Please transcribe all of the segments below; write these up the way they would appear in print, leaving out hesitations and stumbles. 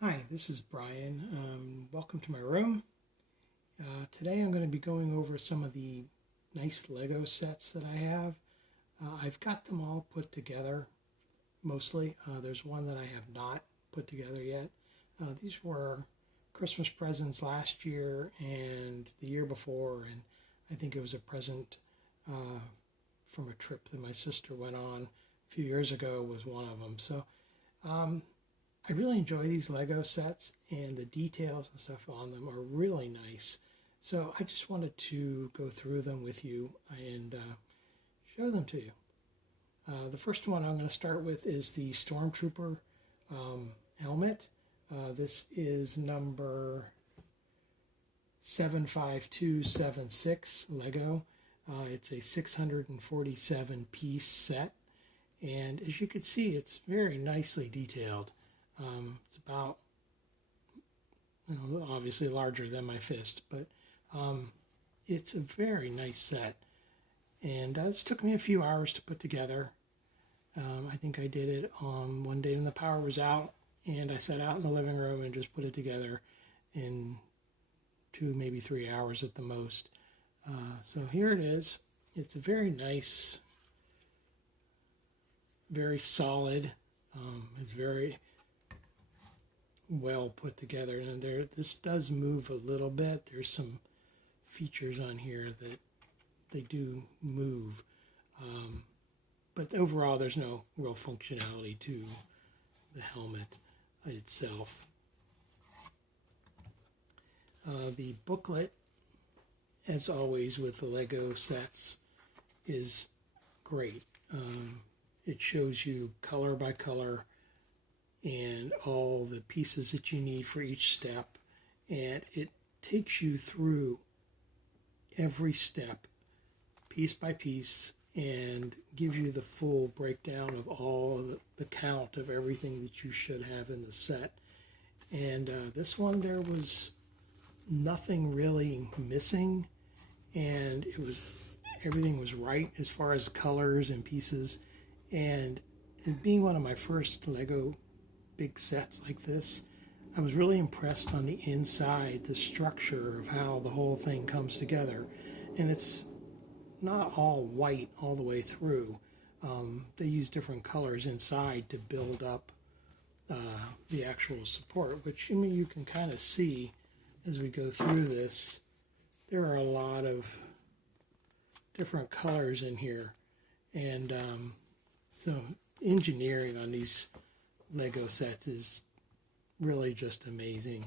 Hi, this is Brian. Welcome to my room. Today I'm going to be going over some of the nice Lego sets that I have. I've got them all put together mostly. There's one that I have not put together yet. These were Christmas presents last year and the year before, and I think it was a present from a trip that my sister went on a few years ago was one of them. So um, I really enjoy these Lego sets, and the details and stuff on them are really nice. So I just wanted to go through them with you and show them to you. The first one I'm going to start with is the Stormtrooper helmet. This is number 75276 Lego. It's a 647 piece set, and as you can see, it's very nicely detailed. It's about, obviously larger than my fist, but it's a very nice set. And this took me a few hours to put together. I think I did it on one day when the power was out, and I sat out in the living room and just put it together in 2, maybe 3 hours at the most. So here it is. It's a very nice, very solid. It's very well put together, and this does move a little bit. There's some features on here that they do move, but overall there's no real functionality to the helmet itself. The booklet, as always with the Lego sets, is great. It shows you color by color and all the pieces that you need for each step, and it takes you through every step piece by piece and gives you the full breakdown of all the count of everything that you should have in the set. And this one, there was nothing really missing, and everything was right as far as colors and pieces. And being one of my first Lego big sets like this, I was really impressed on the inside, the structure of how the whole thing comes together. And it's not all white all the way through. They use different colors inside to build up the actual support, which you can kind of see as we go through this. There are a lot of different colors in here, and so engineering on these Lego sets is really just amazing.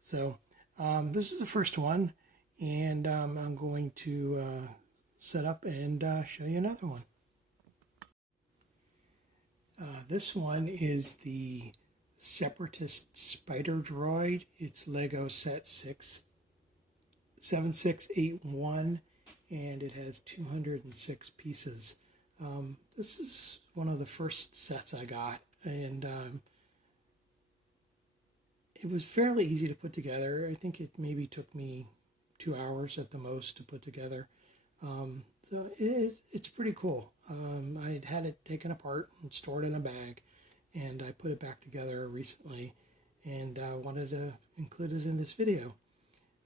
So this is the first one, and I'm going to set up and show you another one. This one is the Separatist Spider Droid. It's Lego set 7681, and it has 206 pieces. This is one of the first sets I got, and it was fairly easy to put together. I think it maybe took me 2 hours at the most to put together. So it's pretty cool. I had it taken apart and stored in a bag, and I put it back together recently, and I wanted to include it in this video.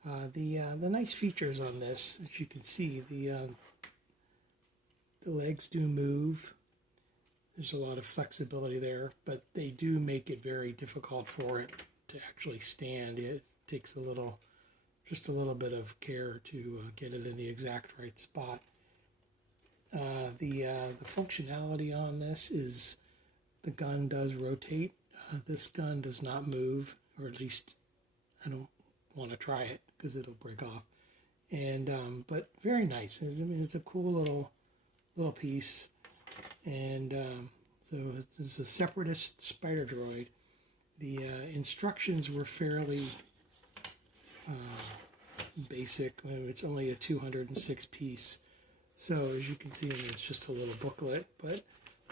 The nice features on this, as you can see, the legs do move. There's a lot of flexibility there, but they do make it very difficult for it to actually stand. It takes just a little bit of care to get it in the exact right spot. The functionality on this is the gun does rotate. This gun does not move, or at least I don't want to try it because it'll break off. And but very nice. It's a cool little piece. And so this is a Separatist Spider Droid. The instructions were fairly basic. It's only a 206 piece. So as you can see, it's just a little booklet. But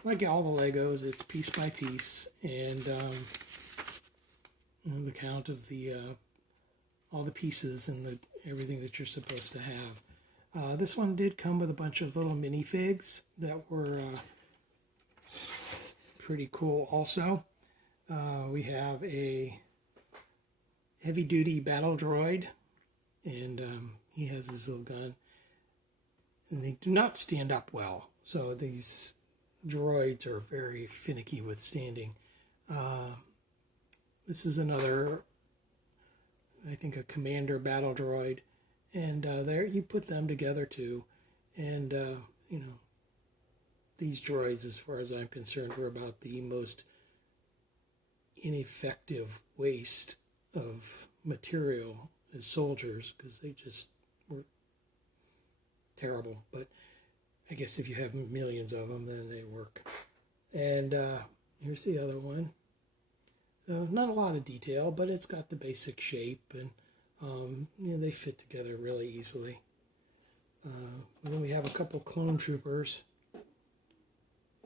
like all the Legos, it's piece by piece. And the count of all the pieces and everything that you're supposed to have. This one did come with a bunch of little minifigs that were pretty cool also. We have a heavy-duty battle droid, and he has his little gun. And they do not stand up well, so these droids are very finicky with standing. This is another, I think, a commander battle droid, and there you put them together too, and you know, these droids, as far as I'm concerned, were about the most ineffective waste of material as soldiers, because they just were terrible. But I guess if you have millions of them, then they work. And here's the other one. So not a lot of detail, but it's got the basic shape, and you know, they fit together really easily. And then we have a couple clone troopers.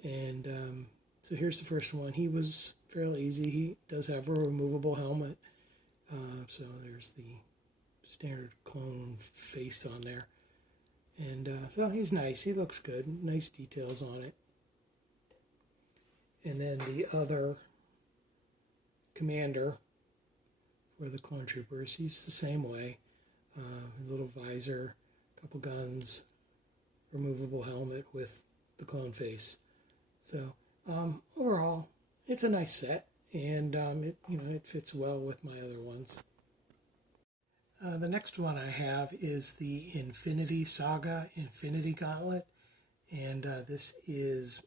And so here's the first one. He was fairly easy. He does have a removable helmet. So there's the standard clone face on there. And so he's nice. He looks good. Nice details on it. And then the other commander for the clone troopers, he's the same way. A little visor, couple guns, removable helmet with the clone face. So overall, it's a nice set, and it fits well with my other ones. The next one I have is the Saga Infinity Gauntlet, and this is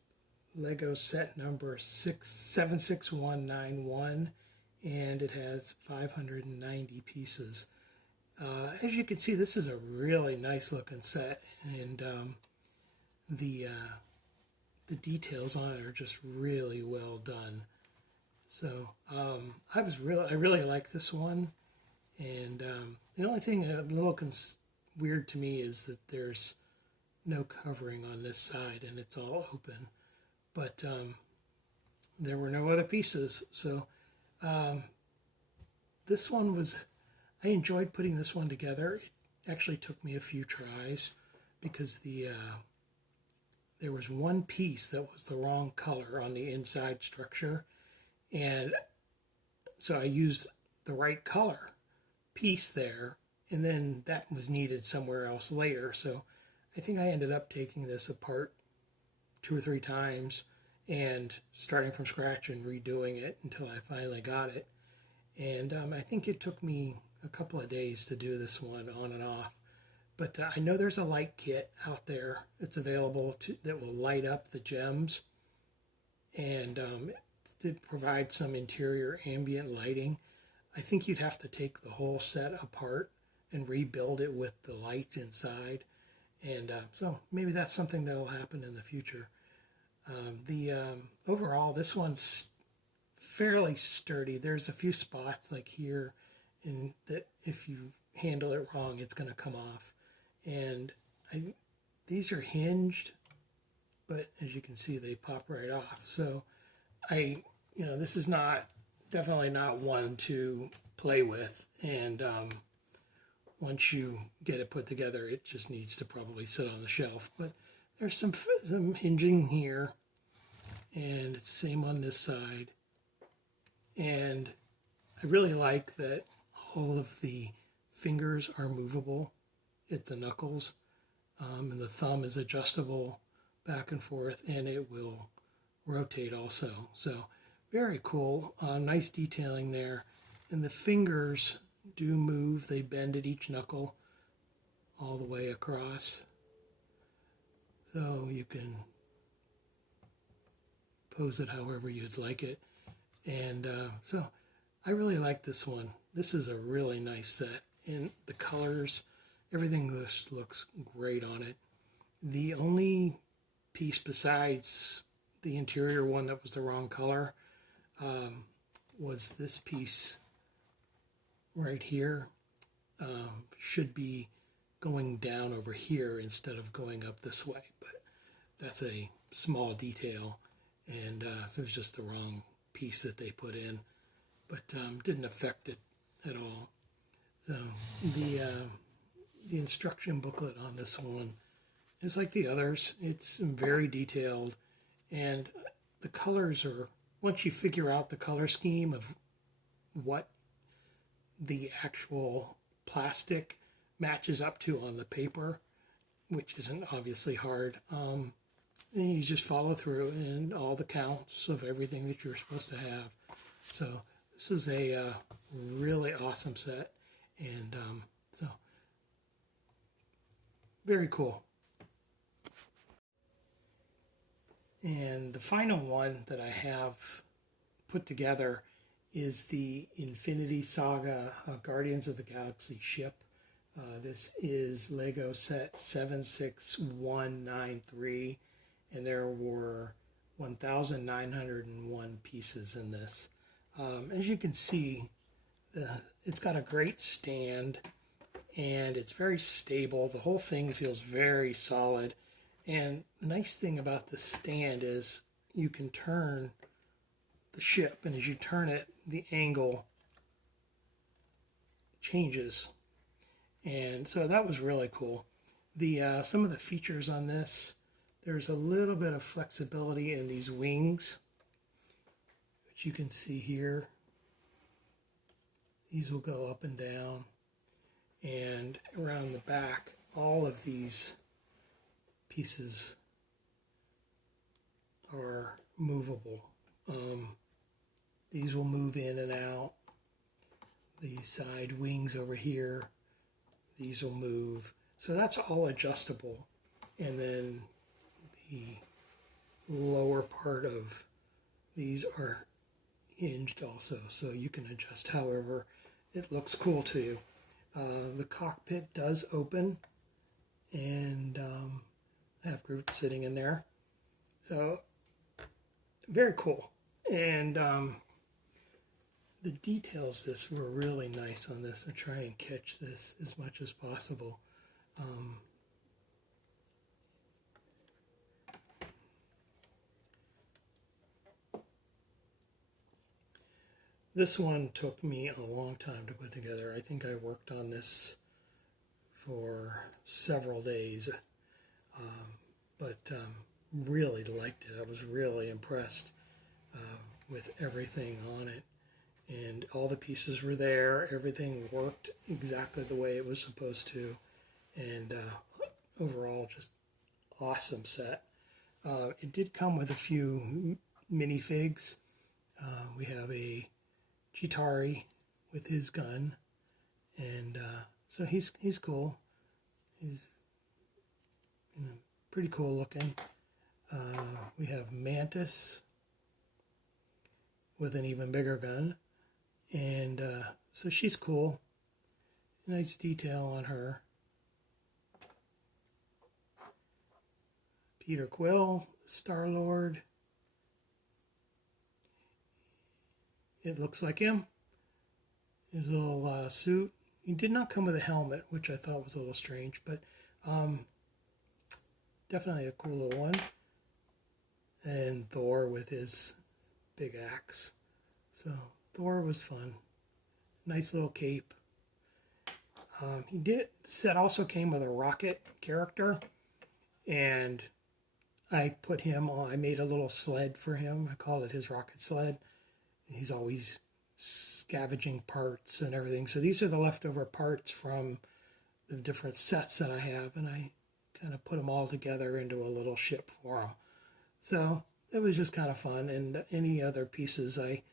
Lego set number 76191, and it has 590 pieces. As you can see, this is a really nice looking set, and the details on it are just really well done. So I really like this one, and the only thing a little weird to me is that there's no covering on this side and it's all open. But there were no other pieces, so this one was, I enjoyed putting this one together. It actually took me a few tries because there was one piece that was the wrong color on the inside structure, and so I used the right color piece there, and then that was needed somewhere else later. So I think I ended up taking this apart 2 or 3 times and starting from scratch and redoing it until I finally got it. And I think it took me a couple of days to do this one on and off. But I know there's a light kit out there that's available that will light up the gems and to provide some interior ambient lighting. I think you'd have to take the whole set apart and rebuild it with the lights inside. And so maybe that's something that will happen in the future. Overall, this one's fairly sturdy. There's a few spots like here and that if you handle it wrong, it's going to come off. And these are hinged, but as you can see, they pop right off. So this is definitely not one to play with. And once you get it put together, it just needs to probably sit on the shelf. But there's some hinging here, and it's the same on this side. And I really like that all of the fingers are movable at the knuckles, and the thumb is adjustable back and forth, and it will rotate also. So very cool. Nice detailing there. And the fingers do move. They bend at each knuckle all the way across. So you can pose it however you'd like it. And so I really like this one. This is a really nice set. And the colors, everything looks great on it. The only piece besides the interior one that was the wrong color was this piece right here. Should be going down over here instead of going up this way, but that's a small detail, and so it's just the wrong piece that they put in, but didn't affect it at all. So the instruction booklet on this one is like the others. It's very detailed, and the colors are, once you figure out the color scheme of what the actual plastic matches up to on the paper, which isn't obviously hard. And you just follow through and all the counts of everything that you're supposed to have. So this is a really awesome set, and so very cool. And the final one that I have put together is the Infinity Saga Guardians of the Galaxy ship. This is Lego set 76193, and there were 1,901 pieces in this. As you can see, it's got a great stand, and it's very stable. The whole thing feels very solid. And the nice thing about the stand is you can turn the ship, and as you turn it, the angle changes. And so that was really cool. The some of the features on this, there's a little bit of flexibility in these wings, which you can see here. These will go up and down. And around the back, all of these pieces are movable. These will move in and out. The side wings over here, these will move. So that's all adjustable. And then the lower part of these are hinged also, so you can adjust however it looks cool to you. The cockpit does open, and I have Groot sitting in there. So very cool. And the details this were really nice on this. I try and catch this as much as possible. This one took me a long time to put together. I think I worked on this for several days, but really liked it. I was really impressed with everything on it. And all the pieces were there. Everything worked exactly the way it was supposed to. And overall, just awesome set. It did come with a few minifigs. We have a Chitauri with his gun. And so he's cool. He's pretty cool looking. We have Mantis with an even bigger gun. And so she's cool. Nice detail on her. Peter Quill, Star-Lord. It looks like him. His little suit. He did not come with a helmet, which I thought was a little strange, but definitely a cool little one. And Thor with his big axe. So Thor was fun. Nice little cape. The set also came with a rocket character, and I put him on. I made a little sled for him. I called it his rocket sled. He's always scavenging parts and everything. So these are the leftover parts from the different sets that I have, and I kind of put them all together into a little ship for him. So it was just kind of fun. And any other pieces I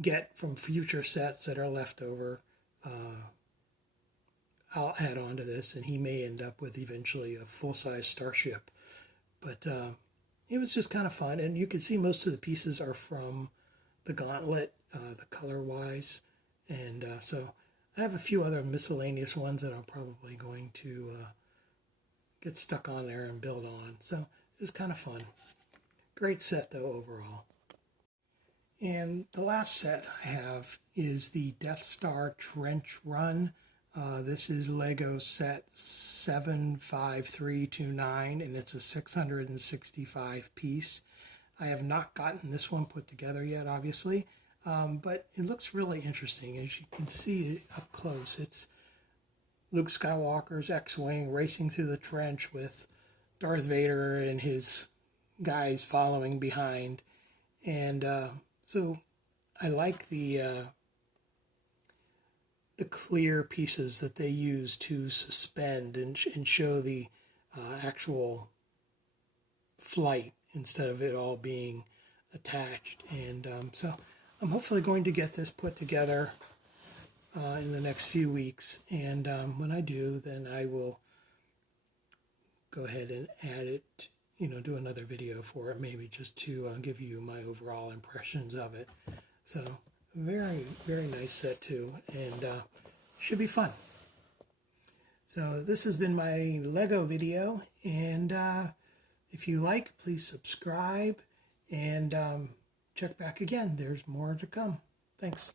get from future sets that are left over, I'll add on to this, and he may end up with eventually a full-size starship. But it was just kind of fun, and you can see most of the pieces are from the Gauntlet, the color-wise, and so I have a few other miscellaneous ones that I'm probably going to get stuck on there and build on. So it was kind of fun. Great set, though, overall. And the last set I have is the Death Star Trench Run. This is Lego set 75329, and it's a 665 piece. I have not gotten this one put together yet, obviously, but it looks really interesting. As you can see it up close, it's Luke Skywalker's X-Wing racing through the trench with Darth Vader and his guys following behind. And so I like the the clear pieces that they use to suspend and show the actual flight instead of it all being attached. And so I'm hopefully going to get this put together in the next few weeks. And when I do, then I will go ahead and add it, do another video for it, maybe just to give you my overall impressions of it. So very, very nice set too, and should be fun. So this has been my Lego video, and if you like, please subscribe and check back again. There's more to come. Thanks.